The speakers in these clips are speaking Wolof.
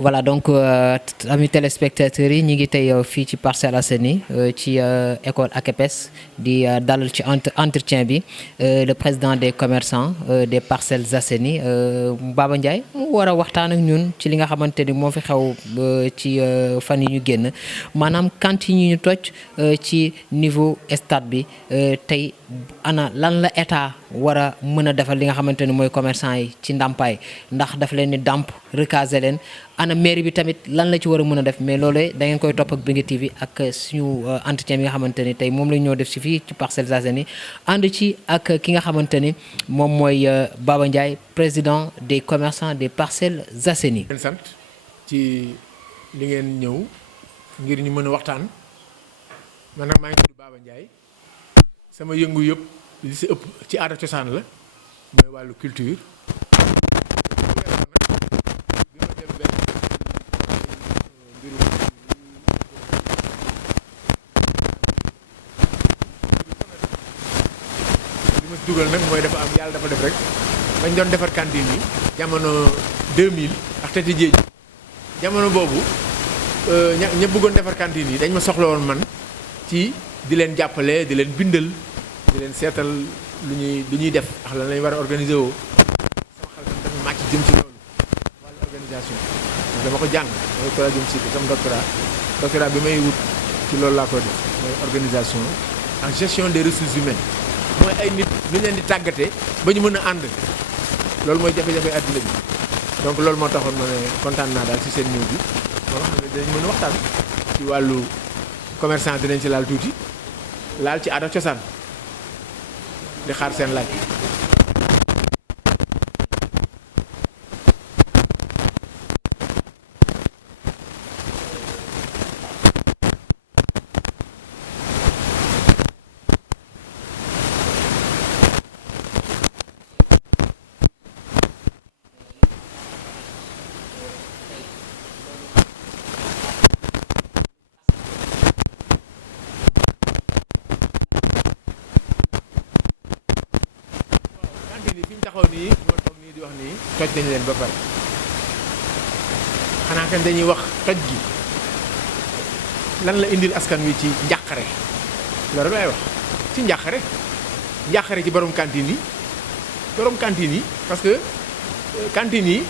voilà donc amis téléspectateurs yi ñu ngi tey fii ci Parcelles Assainies ci école ACAPES di dalal ci entretien bi le président des commerçants des Parcelles Assainies Baba Ndiaye mu war a waxtaan ak ñun ci li nga xamante ni moo fi xew ci fan yi ñu génn maanaam cantine yi ñu toj ci niveau stade bi tey ana lan la état war a mën a defal li nga xamante ni mooy commerçant yi ci ndàmpaay ndax daf leen ni dàmp recaser leen ana mairie bi tamit lan la ci war a mën a def mais loolee da ngeen koy topp ak Bingué TV ak suñu entretien bi nga xamante ni tey moom la ñu ñoo def si fii ci Parcelles Assainies ànd ci ak ki nga xamante ni moom mooy Baba Ndiaye président des commerçants des Parcelles Assainies. leen sant ci li ngeen ñëw ngir ñu mën a waxtaan man nag maa ngi tudd Baba Ndiaye sama yëngu yëpp li si ëpp ci aada cosaan la mooy wàllu culture. dugal nag mooy dafa am yàlla dafa def rek bañ doon defar cantine yi jamono 2000 ak tati jéej jamono boobu ña bëggoon defar cantine yi dañ ma soxla woon man ci di leen jàppale di leen bindal di leen seetal lu ñuy def ak lan lañ war a organiser woo sama xel tam dafa màcc jëm ci loolu wàllu organisation dama ko jàng mooy troisième cycle sama doctorat bi may wut ci loolu laa koy def mooy organisation ak gestion des ressources humaines mooy ay nit ñu leen di tàggate ba ñu mën a ànd loolu mooy jafe-jafe àddina bi donc loolu moo taxoon ma ne kontaan naa daal ci seen ñëw bi moo nga xam ne dinañ mën a waxtaan ci wàllu commerçant dinañ ci laal tuuti laal ci aada cosaan di xaar seen laaj. taxaw nii moo toog nii di wax nii toj nañ leen ba pare xanaa kan dañuy wax toj gi lan la indil askan wi ci njàqare loolu laay wax ci njàqare ci borom cantine yi parce que cantine yi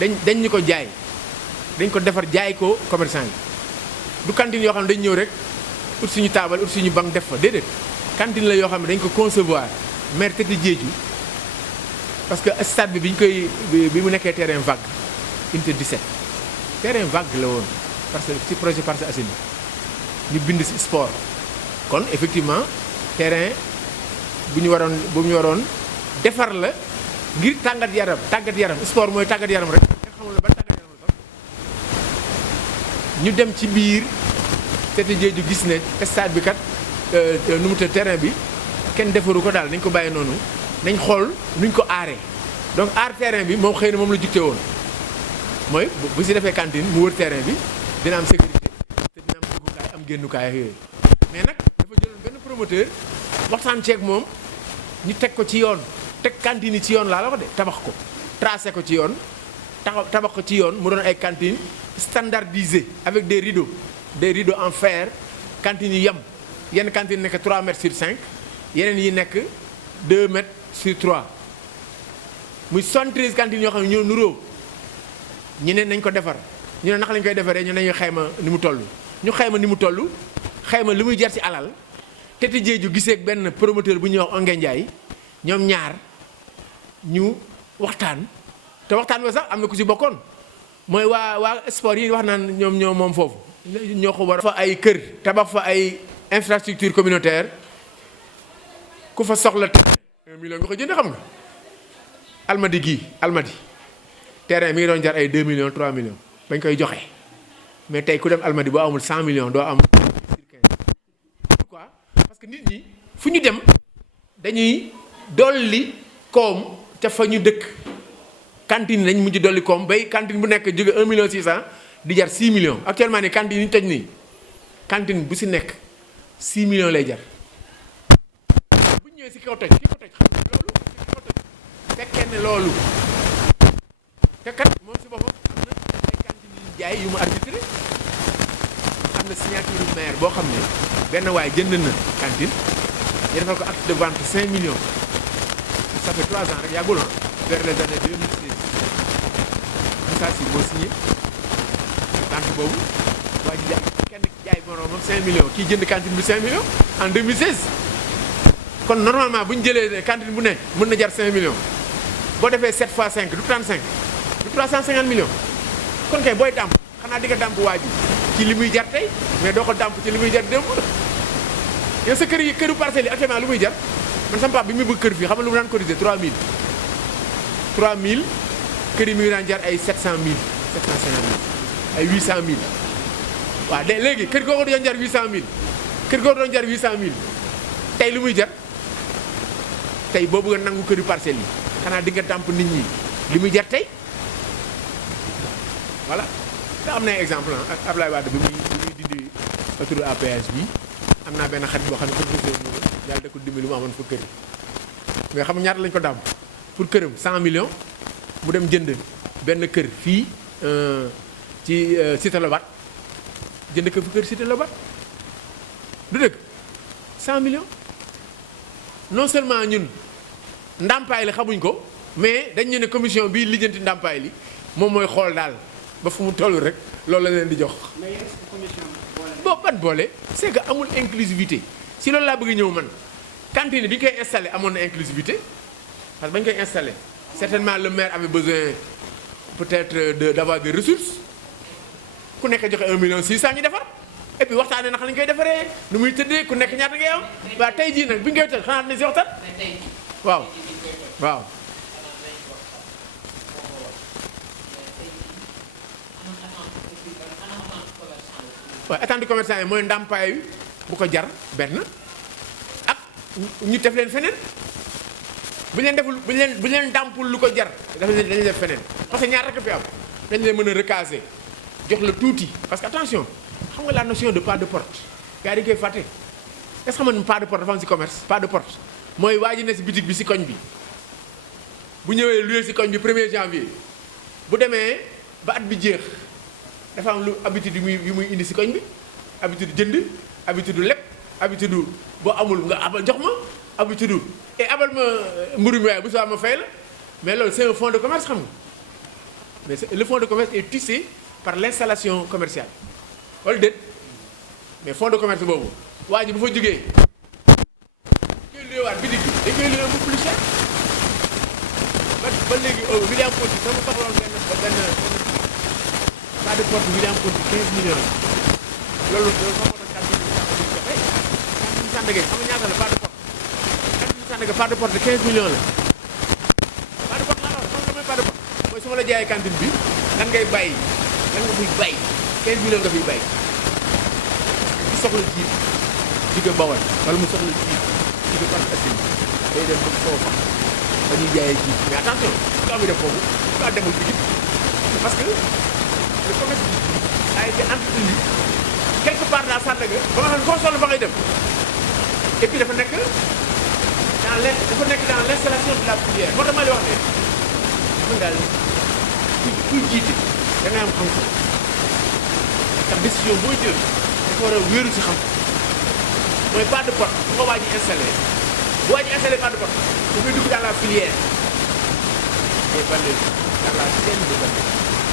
dañ ñu ko jaay dañ ko defar jaay ko commerçant yi du cantine yoo xam ne dañ ñëw rek ut suñu taabal ut suñu banque def fa déedéet cantine la yoo xam ne dañ ko concevoir maire Tati Diédhiou parce que stade bi bi mu nekkee terrain vague unité 17 terrain vague la woon parce que ci projet Parcelles Assainies ñu bind ci sport kon effectivement terrain bu ñu waroon defar la ngir tàggat yaram sport mooy tàggat yaram rek nga xamul la ban tàggat yaram la sax ñu dem ci biir Tati Diédhiou gis ne stade bi kat nu mu te terrain bi kenn defaru ko daal nañ ko bàyyi noonu nañ xool nuñ ko aaree donc aar terrain bi moom xëy na moom la jugte woon mooy bu si defee cantine mu wër terrain bi dina am sécurité te dina am duggukaay am génnukaay ak yooyu mais nag dafa jëloon benn promoteur waxtaan ceeg moom ñu teg ko ci yoon teg cantine yi ci yoon laa la wax de tabax ko tracé ko ci yoon tabax ko ci yoon mu doon ay cantine standardisées avec des rideaux en fer cantine yi yem yenn cantine nekk 3 mètres sur 5 yeneen yi nekk 2 mètres sur 3 muy 73 cantines yoo xam ne ñoo nuróo ñu ne nañ ko defar ñu ne naka lañ koy defaree ñu ne ñu xayma ni mu toll ñu xayma ni mu toll xayma li muy jar ci alal Tati Diédhiou gisee ak benn promoteur bu ñuy wax Ongué Ndiaye ñoom ñaar ñu waxtaan te waxtaan ba sax am na ku ci bokkoon mooy waa sport yi wax naan ñoom moom foofu ñoo ko war fa ay kër tabax fa ay infrastructure communautaire ku fa soxla 1 million nga ko jënd xam nga almadi terrain mi ngi doon jar ay 2 millions 3 millions bañ koy joxe mais tey ku dem almadi boo amul 100 millions doo am sur 15 pourquoi parce que nit ñi fu ñu dem dañuy dolli koom ca fa ñu dëkk cantine lañ mujj dolli koom bay cantine bu nekk jóge 1 million 600 di jar 6 millions actuellement nii cantine yi ñu toj nii cantine bu si nekk 6 millions lay jar bu ñu ñëwee si kaw toj xam ne loolu si kaw toj fekkee ne loolu te kat moom si boppam am na ay cantines yu jaay yu mu arbitré am na signature maire boo xam ne benn waay jënd na cantine ñu defal ko acte de vente 5 millions ça fait 3 ans rek yàggul ah vers les années 2016 Moussa Sy moo signé vente boobu waa ji kenn jaay moroomam 5 millions kii jënd cantine bi 5 millions en 2016 kon normalement bu ñu jëlee cantine bu ne mën na jar 5 millions boo defee 7 fois 5 du 35 du 350 millions kon kay booy dàmp xanaa di nga dàmp waa ji ci li muy jar tey mais doo ko dàmp ci li muy jar démb yow sa kër yi këru parcelles yi actuellement lu muy jar man sama papa bi muy bëgg kër fii xam nga lu mu daan cotiser 3000 kër yi mi ngi daan jar ay 700000 750000 ay 800000 waaw de léegi kër googu doon jar 800000 kër googu doon jar 800000 tey lu muy jar tey boo bëgg a nangu këru parcelles yi xanaa di nga dàmp nit ñi li muy jar tey voilà te am na exemple ak Ablaye Wade bi muy dindi autoroute à péage bi am naa benn xarit boo xam ne professeur mu yàlla da ko dimbali mu amoon fa kër nga xam ñaata lañ ko dàmp pour këram 100 millions mu dem jënd benn kër fii ci Cité Lobat jënd ko fa kër Cité Lobat du dëgg 100 millions non seulement ñun ndàmpaay li xamuñ ko mais dañ ñu ne commission bii lijjanti ndàmpaay li moom mooy xool daal ba fu mu toll rek loolu la leen di jox. mais est-ce que commission bon ban boole c'est que amul inclusivité si loolu laa bëgg ñëw man cantine bi ñu koy installé amoon na inclusivité parce que ba ñu koy installé certainement le maire avait besoin peut-être d'avoir des ressources ku nekk joxe 1 million 600 ñu defar et puis waxtaanee naka lañ koy defaree nu muy tëddee ku nekk ñaata ngay am waaw tey jii nag bi ñu koy tëj xanaa dinañ si waxtaan waaw waaw. waaw attente commerçant yi mooy ndàmpaay bu ko jar benn ak ñu def leen feneen bu ñu leen deful bu ñu leen ndàmpul lu ko jar dañu def feneen parce que ñaar rek fi am dañu leen mën a recaser jox la tuuti parce que attention xam nga la notion de pas de porte gars yi dañu koy fàtte est-ce que xam nga pas de porte dafa am si commerce pas de porte mooy waa ji ne si boutique bi si koñ bi bu ñëwee loué si koñ bi 1er janvier bu demee ba at bi jeex. dafa am lu habitude yu muy indi si koñ bi habitude jënd habitude leb habitude boo amul nga abal jox ma habitude et abal ma mburu mi waaye bu soo ma fay la mais loolu c'est un fonds de commerce xam nga mais le fonds de commerce est tissé par l'installation commerciale wala déet mais fonds de commerce boobu waa ji bu fa jógee koy luyewaat bitig bi dañ koy luye un peu plus cher ba léegi William Ponty sama soxloon benn pas de porte William Ponty 15 millions la loolu sax moo tax cantine bi Sandaga xam nga ñaata la pas de porte cantine bi Sandaga pas de porte 15 millions la pas de porte laa wax xam nga mooy pas de porte mooy su ma la jaayee cantine bi lan ngay bàyyi lan nga fiy bàyyi 15 millions nga fiy bàyyi ki soxla jiit jóge Bawol wala mu soxla jiit jóge Parcelles Assainies day dem ba foofa ba ñuy jaayee jiit mais attention su ko def foofu su ko demul bi parce que le commerce a été entretenu quelque part dans Sandaga ba nga xam ne koo soxla fa ngay dem et puis dafa nekk dans l'installation de la filière moo tax ma lay wax ne mën daal kuy jiite da ngay am xam-xam ndax décision booy jël dafa war a wéeru si xam mooy pas de porte bu ko waa ji installé bu waa ji installé pas de porte dafay dugg dans la filière et ba léegi dans la chaîne de valeur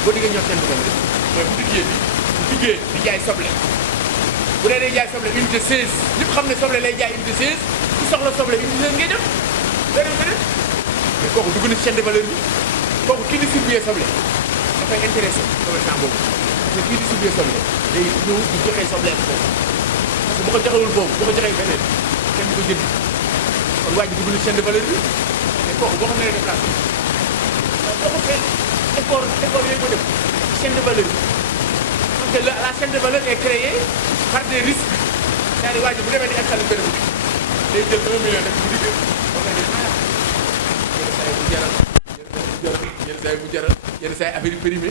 boo diggee ñoo chaîne de valeur mooy bu duggee bu duggee di jaay soble bu dee day jaay soble unité 16 ñëpp xam ne soble lay jaay unité 16 ku soxla soble unité 16 ngay dem day dem feneen mais kooku dugg na ci chaîne de valeur bi kooku kii distribué soble dafay intéressé commerçant boobu parce que kii distribué soble day ñëw di joxe soble ak foofu parce que bu ko joxewul boobu bu ko joxee feneen kenn du ko jënd kon waa ji dugg na ci chaîne de valeur bi mais kooku boo xam ne déplacé boo ko fee effort yooyu ko def chaîne de valeur parce que la chaîne de valeur est créée par des risques c'est-à-dire waa ji bu demee di installé benn boutique day jël 1 million def boutique ba ngay def yenn saa yi mu jaral yenn saa yi mu jaral yenn saa yi affaire yi périmé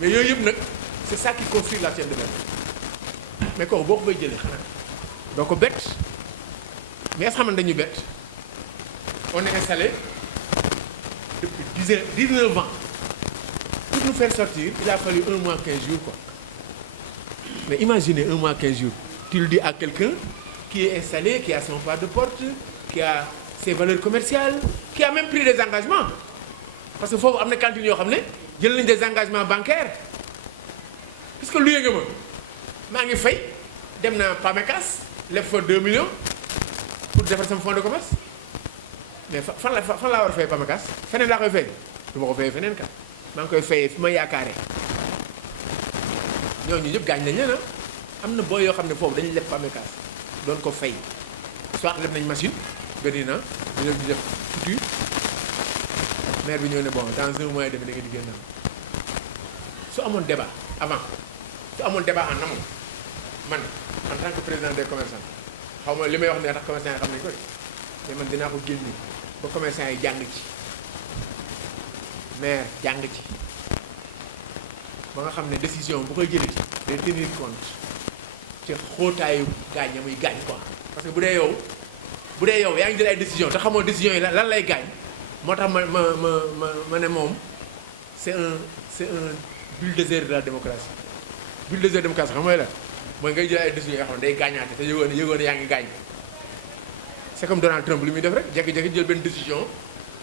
mais yooyu yëpp nag c'est ça qui construit la chaîne de valeur mais kooku boo ko fay jëlee xanaa doo ko bett mais est-ce que xam nga dañuy bett on est installé depuis 19 ans toute nous faire sortir, il a fallu 1 mois 15 jours quoi. Mais imaginez 1 mois 15 jours. Tu le dis à quelqu'un qui est installé, qui a son pas de porte, qui a ses valeurs commerciales, qui a même pris des engagements. Parce que foofu am na cantine yoo xam ne jël nañ des engagements bancaires. Parce que luye nga ma maa ngi fay dem na Pamecas leb fa 2 millions pour defar sama fonds de commerce mais fan laa war a fay Pamecas feneen laa koy fay du ma ko fayee feneen kat maa ngi koy fayee fi ma yaakaaree ñooñu ñëpp gaañ nañ leen am na boo yoo xam ne foofu dañuy leb Pamecas doon ko fay soit leb nañ machine gëni na ñu ñëw di def futur maire bi ñëw ne bon dans 1 mois et demi da ngeen di génn su amoon débat avant su amoon débat en amont man en tant que président des commerçants xaw ma li may wax ne tax commerçants yi xam nañ ko mais man dinaa ko génne ba commerçants yi jàng ci maire jàng ci ba nga xam ne décision bu koy jëlee ci day tenir compte ci xóotaayu gaañ ya muy gaañ quoi parce que bu dee yow yaa ngi jël ay décision te xamoo décision yi lan lay gaañ moo tax ma ne moom c'est un bulldozer de la démocratie bulldozer démocratie xam mooy la mooy ngay jël ay décisions yoo xam ne day gaañaate te yëgoon yaa ngi gaañ c'est comme Donald Trump li muy def rek jékki-jékki jël benn décision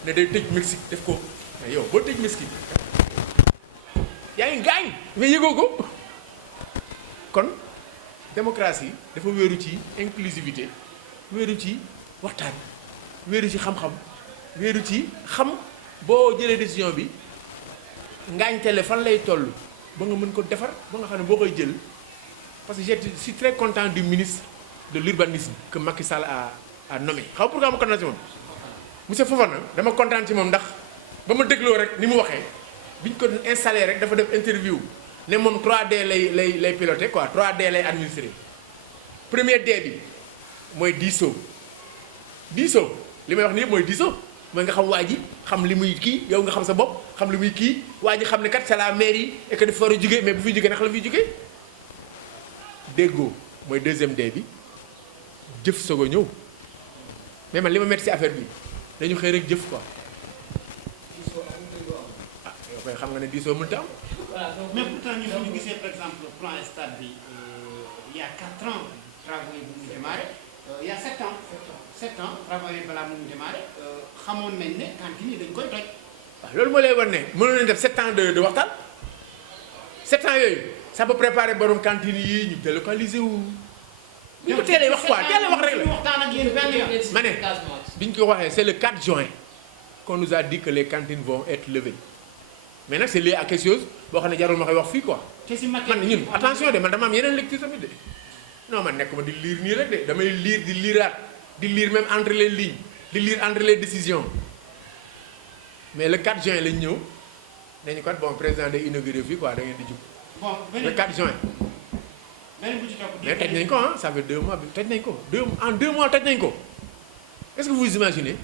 ne day tëj Mexique def ko mais yow boo tëj Mexique yaa ngi gaañ mais yëgoo ko kon démocratie dafa wéeru ci inclusivité wéeru ci waxtaan wéeru ci xam-xam wéeru ci xam boo jëlee décision bi ngaañtele fan lay toll ba nga mën ko defar ba nga xam ne boo koy jël parce que je suis très content du ministre de l'urbanisme que Macky Sall a nommé xaw pourquoi ma kontaan ci moom monsieur Fofana dama kontaan ci moom ndax ba ma dégloo rek ni mu waxee biñ ko installé rek dafa def interview ne moom 3D lay piloté quoi 3D lay administré premier D bi mooy diisoo li may wax nii mooy diisoo mooy nga xam waa ji xam li muy kii yow nga xam sa bopp xam li muy kii waa ji xam ne kat c'est la mairie et que dafa war a jugee mais bu fi jugee naka la fiy jugee déggoo mooy deuxième D bi jëf soog a ñëw mais man li ma metti ci affaire bi dañu xëy rek jëf quoi ah yow koy xam nga ne diisoo mënta am. mais pourtant ñu gisee par exemple plan stade bi il y a 4 ans travaux yi bu mu démarré il y a 7 ans. 7 ans travaux yi balaa mu démarré xamoon nañ ne cantine yi dañ koy toj. waaw loolu moo lay wan ne mënoon nañ def 7 ans de waxtaan 7 ans yooyu ça peut préparer borom cantine yi ñu délocaliser wu. bi ñu ko teelee wax quoi teelee wax rek la waxtaan ak yéen benn yoon. ma ne bi ñu ko waxee c'est le 4 juin qu'on nous a dit que les cantines vont être levées mais nag c'est lié à quelque chose boo xam ne jarul ma koy wax fii quoi. te si man ñun attention de man dama am yeneen lecture tamit de non man nekkuma di lire nii rek de damay lire di liraat. di lire même entre les lignes di lire entre les décisions mais le 4 juin lañ ñëw nañu kat bon président day inauguré fii quoi da ngeen di jug. bon le 4 juin. beneen bu ci topp mais tëj nañ ko ah ça fait 2 mois bi tëj nañ ko en 2 mois tëj nañ ko est-ce que vous imaginez.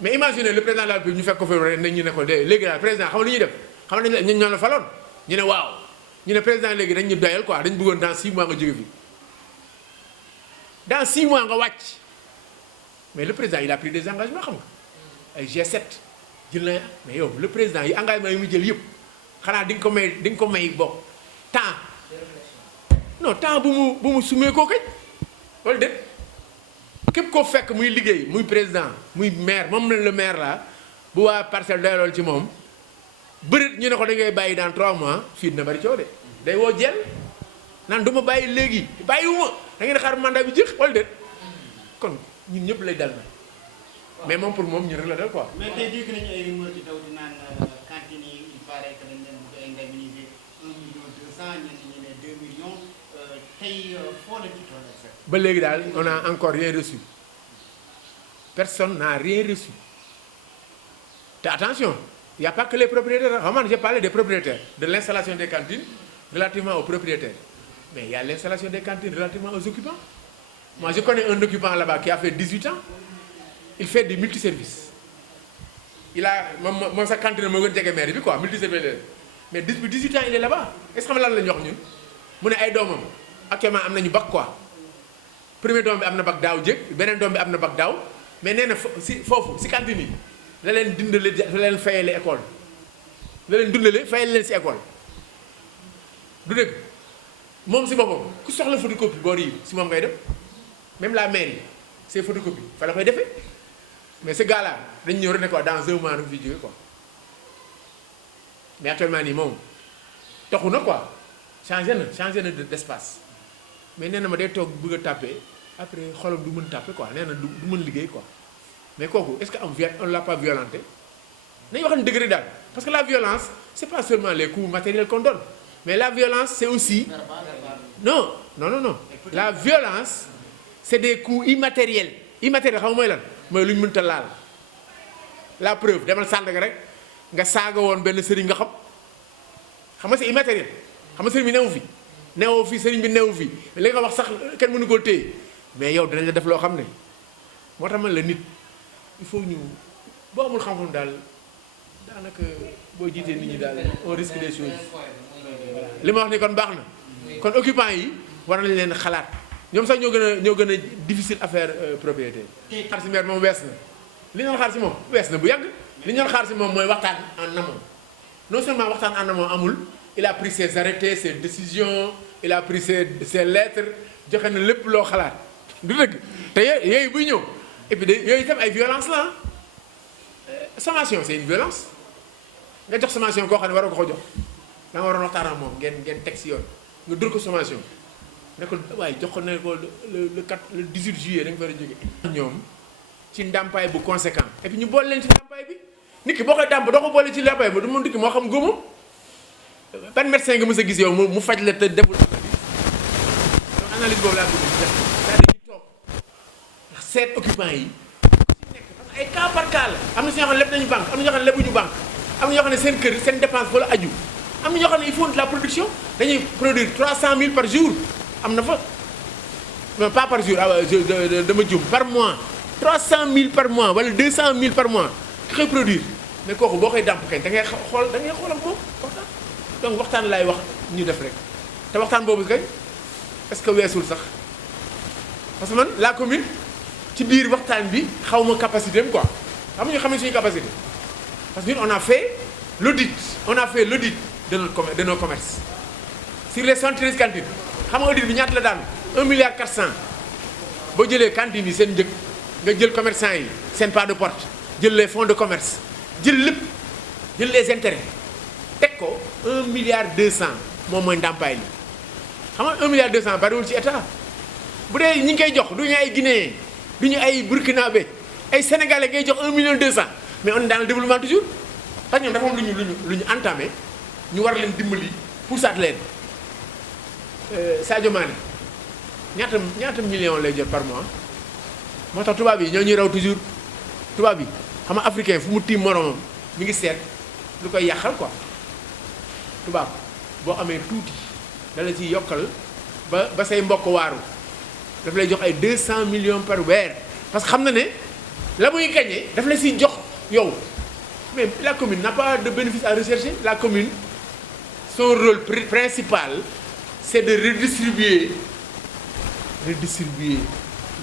mais imaginez le président de la République ñu fekk ko fi rek nañ ñu ne ko de léegi daal président xam nga lu ñuy def xam nañ ñun ñoo la faloon ñu ne waaw ñu ne président léegi dañ ñu doyal quoi dañ bëggoon dans 6 mois nga jóge fi. dans 6 mois nga wàcc mais le président il a pris des engagements xam nga ay G7 jël na mais yow le président yi engagement yi mu jël yëpp xanaa di nga ko may bokk temps non temps bu mu sumee koo kañ wala déet képp koo fekk muy liggéey muy président muy maire moom la le maire la bu waa parcelle doy lool ci moom bërit ñu ne ko da ngay bàyyi dans 3 mois fii dina bari coow de day woo jël naan du ma bàyyi léegi bàyyiwuma da ngeen xaar mandat bi jeex wala déet kon ñun ñëpp lay dal na mais moom pour moom ñu rek la dal quoi. mais tey dégg nañu ay rumeur ci daw di naan cantine yi il paraît que dañ leen bëgg a indemniser 1 million 200 ñenn ñi ne 2 millions tey foo leen ci toll sax. ba léegi daal on a encore rien reçu personne n'a rien reçu te attention il y a pas que les propriétaires xam nga j'ai parlé des propriétaires de l'installation des cantines relativement aux propriétaires. Mais il y a l'installation des cantines relativement aux occupants. Moi, je connais un occupant là-bas qui a fait 18 ans. Il fait des multiservices. Il a... Moi, sa cantine, je suis maire, quoi, multiservices. Mais depuis 18 ans, il est là-bas. Est-ce que vous savez ce que nous ay doomam actuellement am nañu bac quoi. Premier doom bi am na bac daaw jëkk, beneen doom bi am na bac daaw. Mais nee na foofu si cantine yi la leen dindale la leen fayale école. la leen dundale fayal leen si école du dëgg moom si boppam ku soxla photocopie boor yi si moom ngay dem même la mairie c'est photocopie fa la koy defee mais ce gars là dañ ñëw rek ne quoi dans un mois fi jóge quoi mais actuellement nii moom toxu na quoi changé na d'espace mais nee na ma day toog bëgg a tàppe après xolam du mën tàppe quoi nee na du mën liggéey quoi mais kooku est-ce que on l'a pas violenté nañu wax ne degré daal parce que la violence c'est pas seulement les coups matériels qu'on donne mais la violence c'est aussi non la violence c'est des coups immatériels immatériels xam nga mooy lan mooy lu ñu mënta laal la preuve demal Sandaga rek nga saaga woon benn sëriñ nga xam nga c'est immatériel xam nga sëriñ bi newoo fi sëriñ bi newu fi li nga wax sax kenn mënu koo téye mais yow dinañ la def loo xam ne moo tax man la nit il faut ñu boo amul xam-xam daal daanaka boo jiitee nit ñi daal on risque des choses li ma wax ni kon baax na kon occupants yi war nañ leen xalaat ñoom sax ñoo gën a difficile affaire propriété xaar si maire moom wees na li ñu doon xaar si moom wees na bu yàgg li ñu doon xaar si moom mooy waxtaan en amont non seulement waxtaan en amont amul il a pris ses arrêtés ses décisions il a pris ses lettres joxe na lépp loo xalaat du dëgg te yooyu buy ñëw et puis yooyu itam ay violence la sommation c'est une violence nga jox sommation koo xam ne waroo ko jox da nga waroon waxtaan ak moom ngeen teg si yoon nga dur ko sommation ne ko waaye jox ko ne ko le 18 juillet da nga fa war a jóge ñoom ci ndàmpaay bu conséquent et puis ñu boole leen ci ndàmpaay bi nit ki boo koy dàmp doo ko boole ci ndàmpaay bi du mun dikki moo xam góomam ban médecin nga mës a gis yow mu faj la te deful analyse boobu laa bëgg def c'est-à-dire ñu toog ndax seet occupants yi ci nekk parce que ay cas par cas la am na si ñoo xam ne leb nañu banque am na ñoo xam ne lebuñu banque am na ñoo xam ne seen kër seen dépense fa la aju am na ñoo xam ne il faut de la production dañuy produire 300 000 par jour am na fa non pas par jour dama jum par mois 300 000 par mois wala 200 000 par mois ki koy produire mais kooku boo koy dàmp kañ da ngay xool ak moom waxtaan donc waxtaan laay wax ñu def rek te waxtaan boobu kay est-ce que weesul sax parce que man la commune ci biir waxtaan bi xaw ma capacité am quoi xam ne suñu capacité parce que ñun on a fait l'audit de nos commerces sur les 113 cantines xam nga audit bi ñaata la daan 1 milliard 400 boo jëlee cantines yi seen njëg nga jël commerçants yi seen part de porte jël les fonds de commerce jël lépp jël les intérêts teg ko 1 milliard 200 moom mooy ndàmpaay li xam nga 1 milliard 200 bariwul ci état bu dee ñi ngi koy jox du ñu ay Guinéen du ñu ay Burkinabé ay Sénégalais ngay jox 1 million 200 mais on est dans le développement toujours parce que ñoom dafa am lu ñu entamé ñu war leen dimbali pusaat leen Sadio Mané ñaata million lay jot par mois moo tax tubaab yi ñoo ñuy raw toujours tubaab yi xam nga africain fu mu tiim moromam mi ngi seet lu koy yàqal quoi tubaab boo amee tuuti dala ci yokkal ba say mbokk waaru daf lay jox ay 200 millions par weer parce que xam na ne la muy gagné daf lay siy jox yow mais la commune n'a pas de bénéfice à rechercher la commune son rôle principal c'est de redistribuer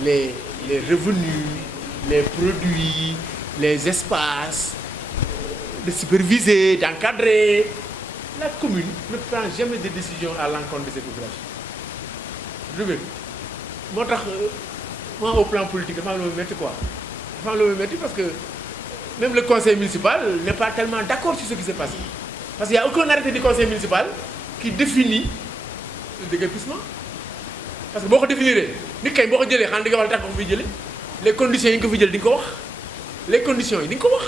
les revenus les produits les espaces de superviser d'encadrer. La commune ne prend jamais de décision à l'encontre de cette population. dëgg moo tax moi au plan politique dafa am lu muy métti quoi dafa am lu muy métti parce que même le conseil municipal n'est pas tellement d'accord sur ce qui s'est passé parce qu'il y a aucun arrêté du conseil municipal qui définit le déguerpissement parce que boo ko définiree nit kay boo ko jëlee xanaa di nga wax tax ko fi jëlee les conditions yi nga ko fi jël di nga ko wax les conditions yi di nga ko wax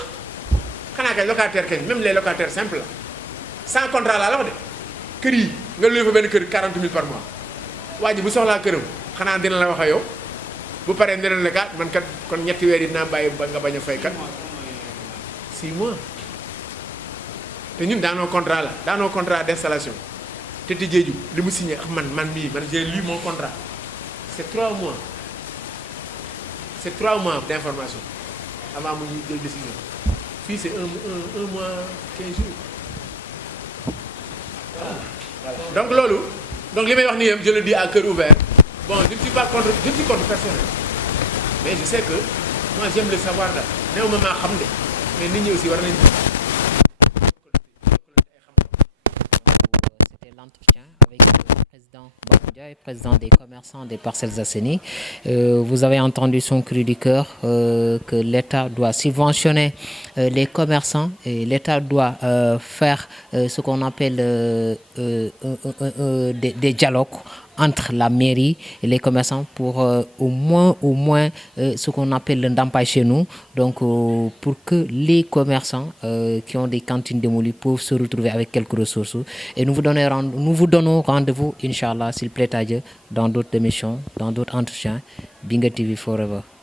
xanaa kay locataire kay même les locataires simples la sans contrat laa la wax de kër yi nga loué fa benn kër 40 000 par mois waa ji bu soxlaa këram xanaa dina la wax a yow bu paree dina la kat man kat kon ñetti weer yi dinaa bàyyi ba nga bañ a fay kat 6 mois te ñun daanoo contrat d'installation te Diédhiou li mu signé ak man j'ai lu mon contrat c'est 3 mois d'information avant mu ñu jël décision fii c'est un mois 15 jours. Donc loolu donc li may wax nii yëpp je le dis à cœur ouvert bon je ne suis contre personne mais je sais que moi j'aime le savoir là néew ma maa xam de mais nit ñi aussi war nañu l'entretien avec le président Bakudia, président des commerçants des Parcelles Assainies. Vous avez entendu son cri du cœur que l'État doit subventionner les commerçants et l'État doit faire ce qu'on appelle des dialogues entre la mairie et les commerçants pour au moins ce qu'on appelle le ndampay chez nous, donc pour que les commerçants qui ont des cantines démolies peuvent se retrouver avec quelques ressources. Et nous vous donnons rendez-vous, Inch'Allah, s'il plaît à Dieu, dans d'autres émissions, dans d'autres entretiens. Binga TV Forever.